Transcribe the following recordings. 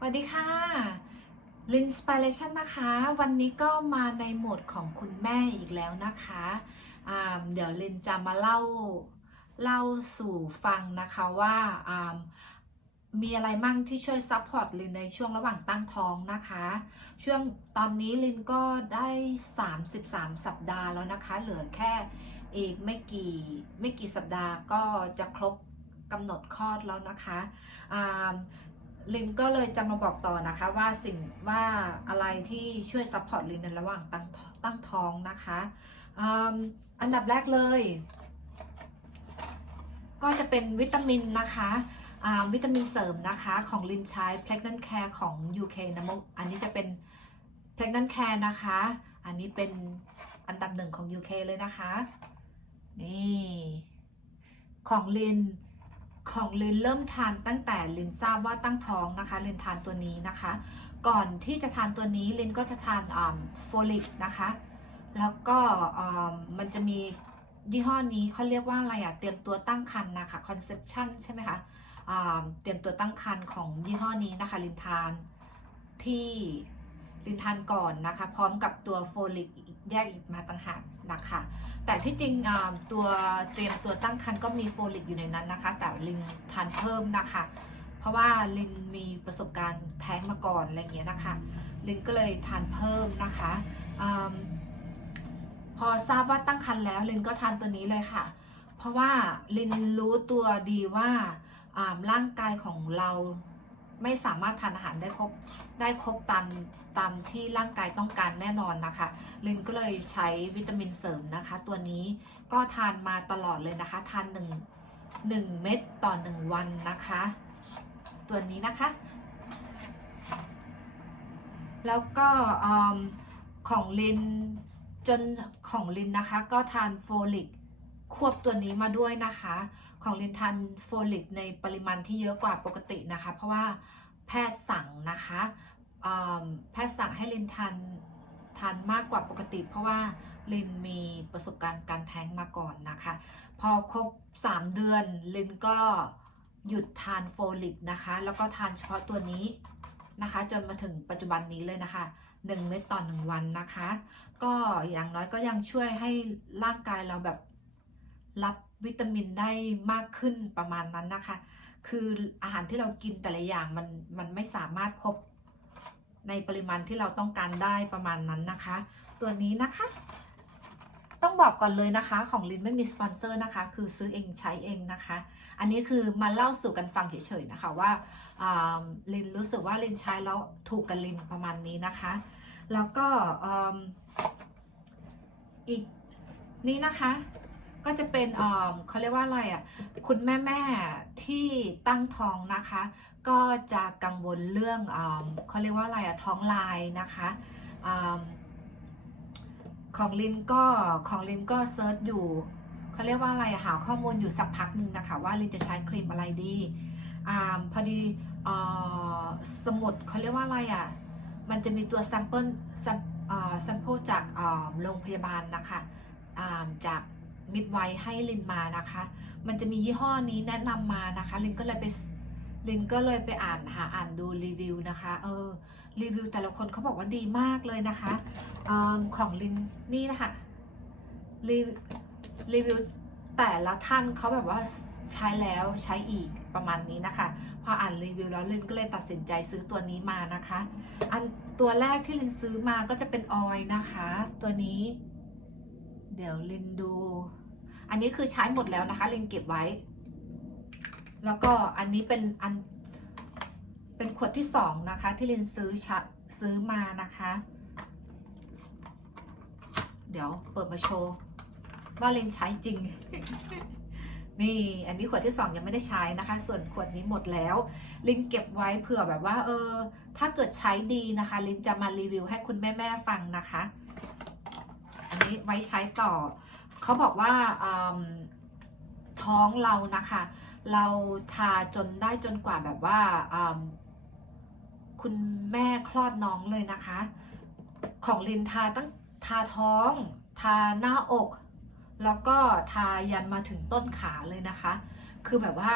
สวัสดีค่ะลินสปิเรชันนะคะ วันนี้ก็มาในโหมดของคุณแม่อีกแล้วนะคะอ่าเดี๋ยวลินจะมาเล่าเล่าสู่ฟังนะคะว่าอ่ามีอะไรมั่งที่ช่วยซัพพอร์ตลินในช่วงระหว่างตั้งท้องนะคะ ช่วงตอนนี้ลินก็ได้ 33 สัปดาห์แล้วนะคะ เหลือแค่อีกไม่กี่ไม่กี่สัปดาห์ก็จะครบกำหนดคลอดแล้วนะคะอ่า ลินก็เลยจะมาบอกต่อนะคะว่าสิ่งว่าอะไรที่ช่วยซัพพอร์ตลินในระหว่างตั้งตั้งท้องนะคะอ,อันดับแรกเลย ก็จะเป็นวิตามินนะคะวิตามินเสริมนะคะของลินใช้ Pregnant Care ของ UK นะมอันนี้จะเป็น Pregnant Care นะคะ อันนี้เป็นอันดับหนึ่งของ UK เลยนะคะ นี่ ของลิน ของลินเริ่มทานตั้งแต่ลินทราบว่าตั้งท้องนะคะลินทานตัวนี้นะคะ ก่อนที่จะทานตัวนี้ลินก็จะทานโฟลิกนะคะ แล้วก็อ่ามันจะมียี่ห้อนี้เขาเรียกว่าอะไรอะเตรียมตัวตั้งครรภ์นะคะ conception ใช่ไหมคะอ่าเตรียมตัวตั้งครรภ์ของยี่ห้อนี้นะคะลินทานที่ลินทานก่อนนะคะ พร้อมกับตัวโฟลิก แยกอีกมาต่างหากนะคะ แต่ที่จริงตัวเตรียมตัวตั้งครรภ์ก็มีโฟลิกอยู่ในนั้นนะคะ แต่ลินทานเพิ่มนะคะ เพราะว่าลินมีประสบการณ์แท้งมาก่อนอะไรเงี้ยนะคะ ลินก็เลยทานเพิ่มนะคะอพอทราบว่าตั้งครรภ์แล้วลินก็ทานตัวนี้เลยค่ะ เพราะว่าลินรู้ตัวดีว่าร่างกายของเรา ไม่สามารถทานอาหารได้ครบได้ครบตามตามที่ร่างกายต้องการแน่นอนนะคะ ลินก็เลยใช้วิตามินเสริมนะคะ ตัวนี้ก็ทานมาตลอดเลยนะคะ ทานหนึ่งหนึ่งเม็ดต่อหนึ่งวันนะคะ ตัวนี้นะคะ แล้วก็อของลินจนของลินนะคะ ก็ทานโฟลิกควบตัวนี้มาด้วยนะคะ ของลินทานโฟลิกในปริมาณที่เยอะกว่าปกตินะคะ เพราะว่าแพทย์สั่งนะคะแพทย์สั่งให้ลินทานทานมากกว่าปกติ เพราะว่าลินมีประสบการณ์การแท้งมาก่อนนะคะ พอครบ 3 เดือนลินก็หยุดทานโฟลิกนะคะ แล้วก็ทานเฉพาะตัวนี้นะคะ จนมาถึงปัจจุบันนี้เลยนะคะ1เม็ดต่อ1วันนะคะ ก็อย่างน้อยก็ยังช่วยให้ร่างกายเราแบบรับ วิตามินได้มากขึ้นประมาณนั้นนะคะ คืออาหารที่เรากินแต่ละอย่างมันมันไม่สามารถครบในปริมาณที่เราต้องการได้ประมาณนั้นนะคะ ตัวนี้นะคะ ต้องบอกก่อนเลยนะคะ ของลินไม่มีสปอนเซอร์นะคะ คือซื้อเองใช้เองนะคะ อันนี้คือมาเล่าสู่กันฟังเฉยๆนะคะว่าอ่าลินรู้สึกว่าลินใช้แล้วถูกกับลินประมาณนี้นะคะ แล้วก็อีกนี่นะคะ ก็จะเป็นเขาเรียกว่าอะไรอะคุณแม่แม่ที่ตั้งท้องนะคะ ก็จะกังวลเรื่องเขาเรียกว่าอะไรอะท้องลายนะคะอของลินก็ของลินก็เซิร์ชอยู่เขาเรียกว่าอะไรหาข้อมูลอยู่สักพักหนึ่งนะคะ ว่าลินจะใช้ครีมอะไรดีอพอดีอสมุดเขาเรียกว่าอะไรอะมันจะมีตัว sample sam- เอ่อ sample จากโรงพยาบาลนะคะจาก มิดไวให้ลินมานะคะ มันจะมียี่ห้อนี้แนะนำมานะคะ ลินก็เลยไปลินก็เลยไปอ่านหาอ่านดูรีวิวนะคะ เออรีวิวแต่ละคนเขาบอกว่าดีมากเลยนะคะอมของลินนี่นะคะรีรีวิวแต่ละท่านเขาแบบว่าใช้แล้วใช้อีกประมาณนี้นะคะ พออ่านรีวิวแล้วลินก็เลยตัดสินใจซื้อตัวนี้มานะคะ อันตัวแรกที่ลินซื้อมาก็จะเป็นออยนะคะ ตัวนี้ เดี๋ยวลินดู อันนี้คือใช้หมดแล้วนะคะลินเก็บไว้ แล้วก็อันนี้เป็นอันเป็นขวดที่สองนะคะ ที่ลินซื้อชซื้อมานะคะ เดี๋ยวเปิดมาโชว์ว่าลินใช้จริง นี่ อันนี้ขวดที่สองยังไม่ได้ใช้นะคะ ส่วนขวดนี้หมดแล้ว ลินเก็บไว้เผื่อแบบว่า เออ ถ้าเกิดใช้ดีนะคะ ลินจะมารีวิวให้คุณแม่ๆฟังนะคะ นี้ไว้ใช้ต่อ เขาบอกว่าท้องเรานะคะ เราทาจนได้จนกว่าแบบว่าคุณแม่คลอดน้องเลยนะคะ ของลินทาตั้งทาท้อง ทาหน้าอก แล้วก็ทายันมาถึงต้นขาเลยนะคะ คือแบบว่า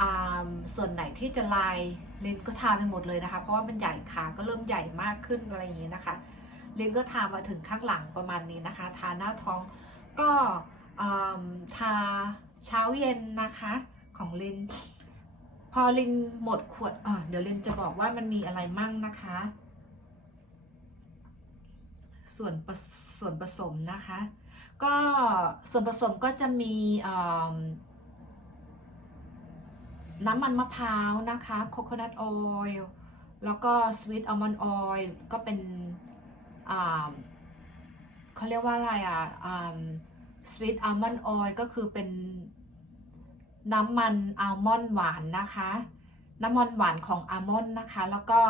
อ่าส่วนไหนที่จะลายลินก็ทาไปหมดเลยนะคะ เพราะว่ามันใหญ่ขาก็เริ่มใหญ่มากขึ้นอะไรอย่างนี้นะคะ ลินก็ทามาถึงข้างหลังประมาณนี้นะคะ ทาหน้าท้องก็ทาเช้าเย็นนะคะของลิน พอลินหมดขวดเดี๋ยวลินจะบอกว่ามันมีอะไรมั่งนะคะ ส่วนส่วนผสมนะคะ ก็ส่วนผสมก็จะมีน้ำมันมะพร้าวนะคะโคโคนัทออยล์แล้วก็สวีทอัลมอนด์ออยล์ก็เป็น เขาเรียกว่าอะไรอะสวีทอัลมอนด์ออยล์ก็คือเป็นน้ำมันอัลมอนด์หวานนะคะ น้ำมันหวานของอัลมอนด์นะคะ แล้วก็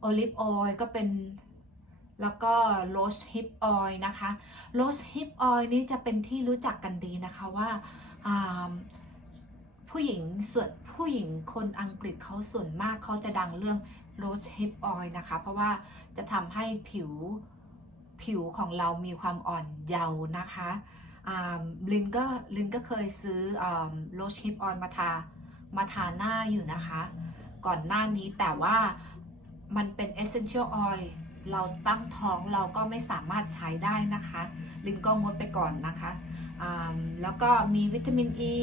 โอลิฟออยล์ก็เป็น แล้วก็โรสฮิปออยล์นะคะ โรสฮิปออยล์นี้จะเป็นที่รู้จักกันดีนะคะว่าอ่าผู้หญิงส่วนผู้หญิงคนอังกฤษเขาส่วนมากเขาจะดังเรื่อง โรสฮิปออยนะคะ เพราะว่าจะทำให้ผิวผิวของเรามีความอ่อนเยาว์นะคะลินก็ลินก็เคยซื้อโรสฮิปออยมาทามาทาหน้าอยู่นะคะ ก่อนหน้านี้แต่ว่ามันเป็น essential oil เราตั้งท้องเราก็ไม่สามารถใช้ได้นะคะ ลินก็งดไปก่อนนะคะแล้วก็มีวิตามินอ e, ี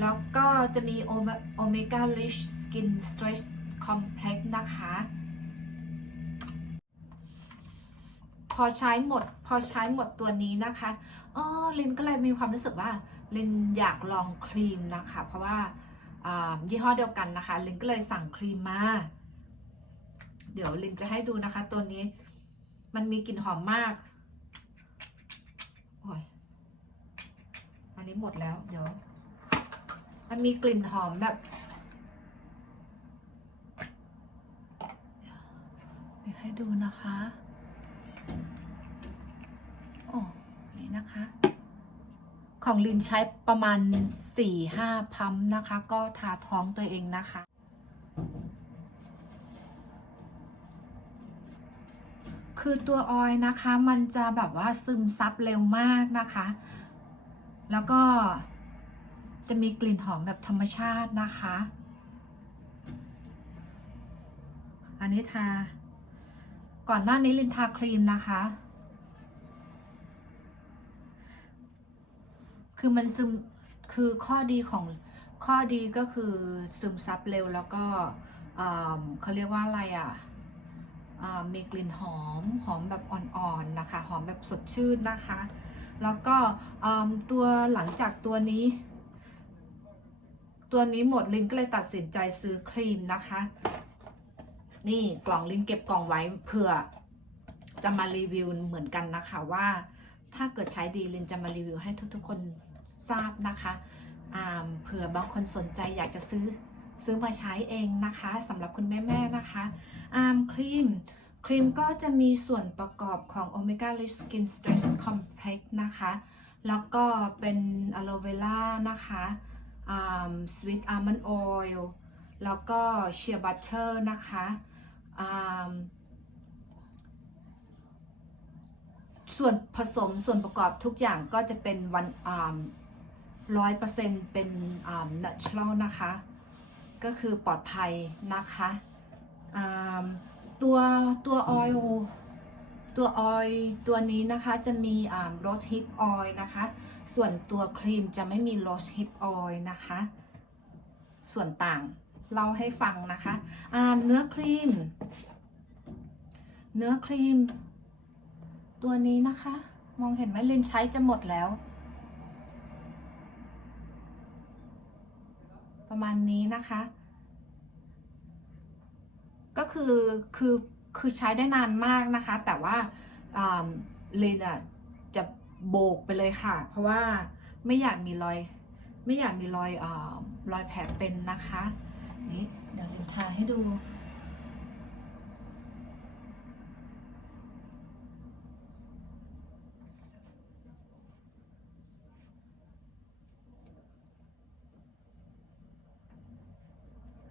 แล้วก็จะมีโอเมก้า rich skin stress complex นะคะ พอใช้หมด พอใช้หมดตัวนี้นะคะอ๋อลินก็เลยมีความรู้สึกว่าลินอยากลองครีมนะคะ เพราะว่าอ่ายี่ห้อเดียวกันนะคะ ลินก็เลยสั่งครีมมา เดี๋ยวลินจะให้ดูนะคะ ตัวนี้มันมีกลิ่นหอมมากโอ้ยอันนี้หมดแล้ว เดี๋ยว มันมีกลิ่นหอมแบบเดี๋ยว ให้ดูนะคะโอ้นี่นะคะ ของลินใช้ประมาณ 4-5พัมนะคะ ก็ทาท้องตัวเองนะคะคือตัวออยนะคะมันจะแบบว่าซึมซับเร็วมากนะคะ แล้วก็จะมีกลิ่นหอมแบบธรรมชาตินะคะ อันนี้ทา ก่อนหน้านี้ลินทาครีมนะคะ คือมันซึม คือข้อดีของข้อดีก็คือซึมซับเร็วแล้วก็เขาเรียกว่าอะไรอะอ่ามีกลิ่นหอมหอมแบบอ่อนๆนะคะ หอมแบบสดชื่นนะคะ แล้วก็ตัวหลังจากตัวนี้ ตัวนี้หมดลินก็เลยตัดสินใจซื้อครีมนะคะ นี่กล่องลินเก็บกล่องไว้เผื่อจะมารีวิวเหมือนกันนะคะว่า ถ้าเกิดใช้ดีลินจะมารีวิวให้ทุกๆคนทราบนะคะอ่าเผื่อบางคนสนใจอยากจะซื้อซื้อมาใช้เองนะคะสำหรับคุณแม่ๆนะคะอาครีมครีมก็จะมีส่วนประกอบของ Omega Rich Skin Stress Complex นะคะ แล้วก็เป็นอะโลเวล่านะคะอ่า Sweet Almond Oil แล้วก็ Shea Butter นะคะ ส่วนผสมส่วนประกอบทุกอย่างก็จะเป็นวันร้อยเปอร์เซ็นต์เป็นอ่า natural นะคะ ก็คือปลอดภัยนะคะตัวตัวออยล์ตัวออยล์ตัวนี้นะคะจะมีโรสฮิปออยล์นะคะ ส่วนตัวครีมจะไม่มีโรสฮิปออยล์นะคะ ส่วนต่าง เล่าให้ฟังนะคะอ่าเนื้อครีม เนื้อครีม ตัวนี้นะคะ มองเห็นไหมลินใช้จะหมดแล้ว ประมาณนี้นะคะ ก็คือคือคือใช้ได้นานมากนะคะ แต่ว่าลินอะจะโบกไปเลยค่ะ เพราะว่าไม่อยากมีรอย ไม่อยากมีรอยอรอยแผลเป็นนะคะ นี่เดี๋ยวลินทาให้ดู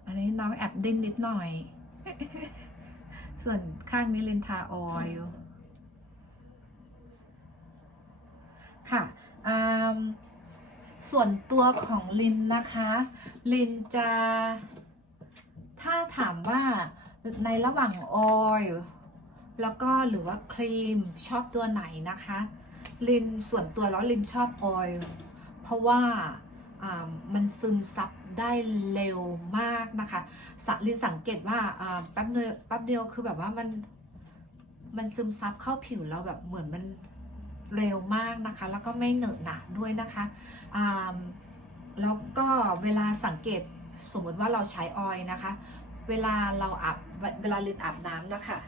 อันนี้น้องแอบดิ้นนิดหน่อย ส่วนข้างนี้เลนทาออยล์ค่ะ ส่วนตัวของลินนะคะ ลินจะ ถ้าถามว่าในระหว่างออยล์แล้วก็หรือว่าครีมชอบตัวไหนนะคะ ลินส่วนตัวแล้วลินชอบออยล์เพราะว่าอ่ามันซึมซับได้เร็วมากนะคะสะลินสังเกตว่าอ่าแป๊บเดียวแป๊บเดียวคือแบบว่ามันมันซึมซับเข้าผิวเราแบบเหมือนมันเร็วมากนะคะ แล้วก็ไม่เหนอะหนะด้วยนะคะอ่าแล้วก็เวลาสังเกต สมมติว่าเราใช้ออยนะคะ เวลาเราอาบเวลาลินอาบน้ำนะคะ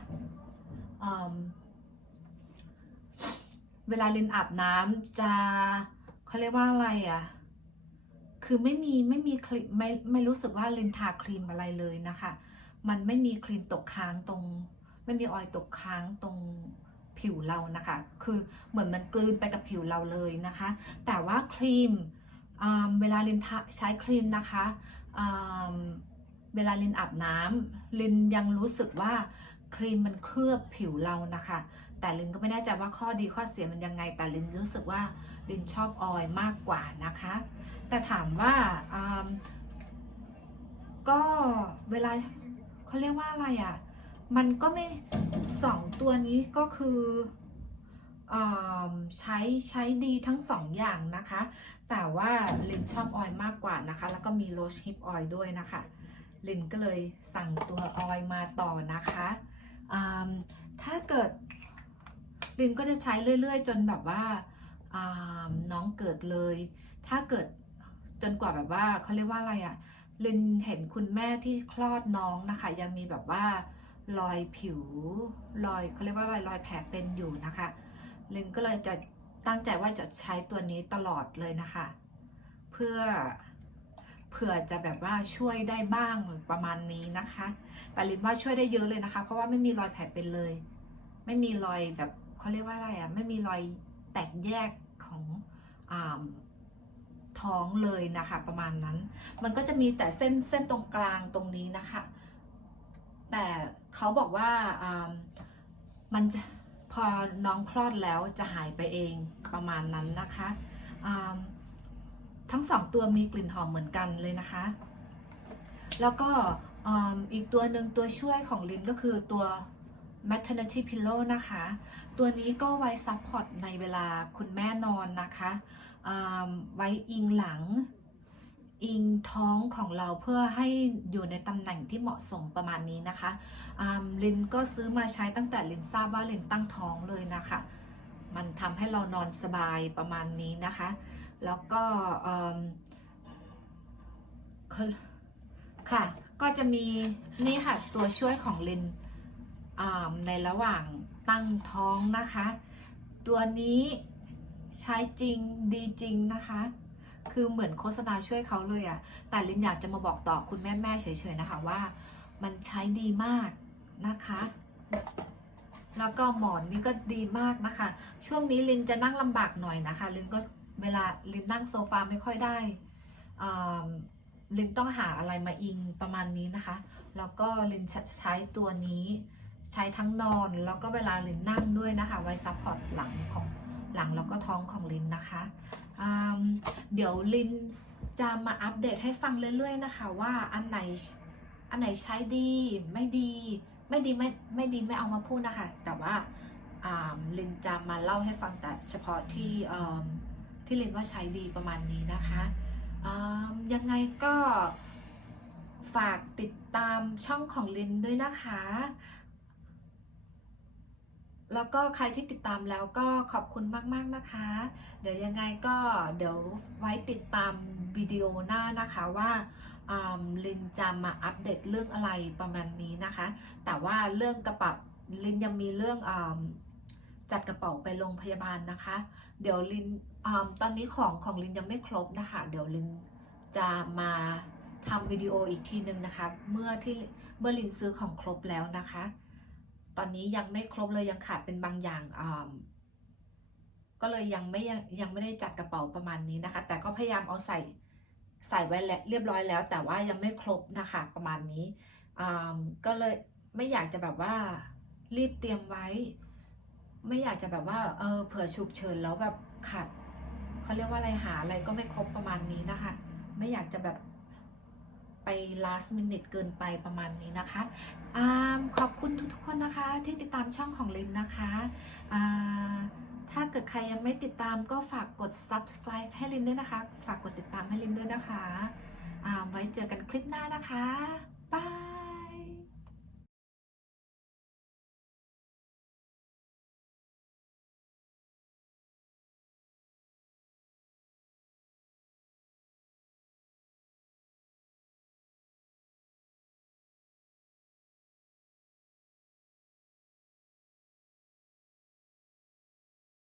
เวลาลินอาบน้ำจะเขาเรียกว่าอะไรอะ่ะคือไม่มีไม่มีครีมไม่ไม่รู้สึกว่าลินทาครีมอะไรเลยนะคะ มันไม่มีครีมตกค้างตรง ไม่มีออยตกค้างตรงผิวเรานะคะ คือเหมือนมันกลืนไปกับผิวเราเลยนะคะ แต่ว่าครีมเวลาลินทาใช้ครีมนะคะ เวลาลินอาบน้ำลินยังรู้สึกว่าครีมมันเคลือบผิวเรานะคะ แต่ลินก็ไม่แน่ใจว่าข้อดีข้อเสียมันยังไง แต่ลินรู้สึกว่าลินชอบออยมากกว่านะคะ แต่ถามว่าก็เวลาเขาเรียกว่าอะไรอะ่ะ มันก็ไม่สองตัวนี้ก็คือ ใช้ใช้ดีทั้งสองอย่างนะคะ แต่ว่าลินชอบออยล์มากกว่านะคะ แล้วก็มีโรสฮิปออยด้วยนะคะลินก็เลยสั่งตัวออยล์มาต่อนะคะถ้าเกิดลินก็จะใช้เรื่อย ๆ จนแบบว่าน้องเกิดเลย ถ้าเกิดจนกว่าแบบว่าเขาเรียกว่าอะไรอะลินเห็นคุณแม่ที่คลอดน้องนะคะ ยังมีแบบว่ารอยผิวรอยเขาเรียกว่ารอะไรรอยแผลเป็นอยู่นะคะ ลินก็เลยจะตั้งใจว่าจะใช้ตัวนี้ตลอดเลยนะคะ เพื่อเผื่อจะแบบว่าช่วยได้บ้างประมาณนี้นะคะ แต่ลินว่าช่วยได้เยอะเลยนะคะ เพราะว่าไม่มีรอยแผลเป็นเลย ไม่มีรอยแบบเขาเรียกว่าอะไรอะ่ะไม่มีรอยแตกแยกของอท้องเลยนะคะ ประมาณนั้น มันก็จะมีแต่เส้นเส้นตรงกลางตรงนี้นะคะ แต่เขาบอกว่ามันจะ พอน้องคลอดแล้วจะหายไปเองประมาณนั้นนะคะทั้งสองตัวมีกลิ่นหอมเหมือนกันเลยนะคะ แล้วก็อีกตัวหนึ่งตัวช่วยของลินก็คือตัว maternity pillow นะคะ ตัวนี้ก็ไว้ซัพพอร์ตในเวลาคุณแม่นอนนะคะ ไว้อิงหลัง อิงท้องของเราเพื่อให้อยู่ในตำแหน่งที่เหมาะสมประมาณนี้นะคะอ่าลินก็ซื้อมาใช้ตั้งแต่ลินทราบว่าลินตั้งท้องเลยนะคะ มันทำให้เรานอนสบายประมาณนี้นะคะ แล้วก็ค่ะ ก็จะมีนี่ค่ะตัวช่วยของลินอ่าในระหว่างตั้งท้องนะคะ ตัวนี้ใช้จริงดีจริงนะคะ คือเหมือนโฆษณาช่วยเขาเลยอะแต่ลินอยากจะมาบอกต่อคุณแม่แม่ๆเฉยๆนะคะว่า มันใช้ดีมากนะคะ แล้วก็หมอนนี่ก็ดีมากนะคะ ช่วงนี้ลินจะนั่งลำบากหน่อยนะคะ ลินก็เวลาลินนั่งโซฟาไม่ค่อยได้ลินต้องหาอะไรมาอิงประมาณนี้นะคะ แล้วก็ลินใช้ตัวนี้ใช้ทั้งนอนแล้วก็เวลาลินนั่งด้วยนะคะ ไว้ซัพพอร์ตหลังของหลังแล้วก็ท้องของลินนะคะอืม เดี๋ยวลินจะมาอัปเดตให้ฟังเรื่อยๆนะคะ ว่าอันไหนอันไหนใช้ดีไม่ดีไม่ดีไม่ไม่ดีไม่เอามาพูดนะคะ แต่ว่าอ่าลินจะมาเล่าให้ฟังแต่เฉพาะที่เอิ่มที่ลินว่าใช้ดีประมาณนี้นะคะอืมยังไงก็ฝากติดตามช่องของลินด้วยนะคะ แล้วก็ใครที่ติดตามแล้วก็ขอบคุณมาก ๆ นะคะ เดี๋ยวยังไงก็เดี๋ยวไว้ติดตามวิดีโอหน้านะคะว่าลินจะมาอัปเดตเรื่องอะไรประมาณนี้นะคะ แต่ว่าเรื่องกระเป๋าลินยังมีเรื่องอจัดกระเป๋าไปโรงพยาบาลนะคะ เดี๋ยวลินอตอนนี้ของของลินยังไม่ครบนะคะ เดี๋ยวลินจะมาทำวิดีโออีกทีหนึ่งนะคะ เมื่อที่เมื่อลินซื้อของครบแล้วนะคะ ตอนนี้ยังไม่ครบเลยยังขาดเป็นบางอย่างอ่าก็เลยยังไม่ยังยังไม่ได้จัดกระเป๋าประมาณนี้นะคะ แต่ก็พยายามเอาใส่ใส่ไว้แล้วเรียบร้อยแล้ว แต่ว่ายังไม่ครบนะคะประมาณนี้อ่าก็เลยไม่อยากจะแบบว่ารีบเตรียมไว้ ไม่อยากจะแบบว่าเออเผื่อฉุกเฉินแล้วแบบขาดเขาเขาเรียกว่าอะไรหาอะไรก็ไม่ครบประมาณนี้นะคะ ไม่อยากจะแบบ ไป last minute เกินไปประมาณนี้นะคะอ่าขอบคุณทุกๆคนนะคะ ที่ติดตามช่องของลินนะคะถ้าเกิดใครยังไม่ติดตามก็ฝากกด subscribe ให้ลินด้วยนะคะ ฝากกดติดตามให้ลินด้วยนะคะ ไว้เจอกันคลิปหน้านะคะบาย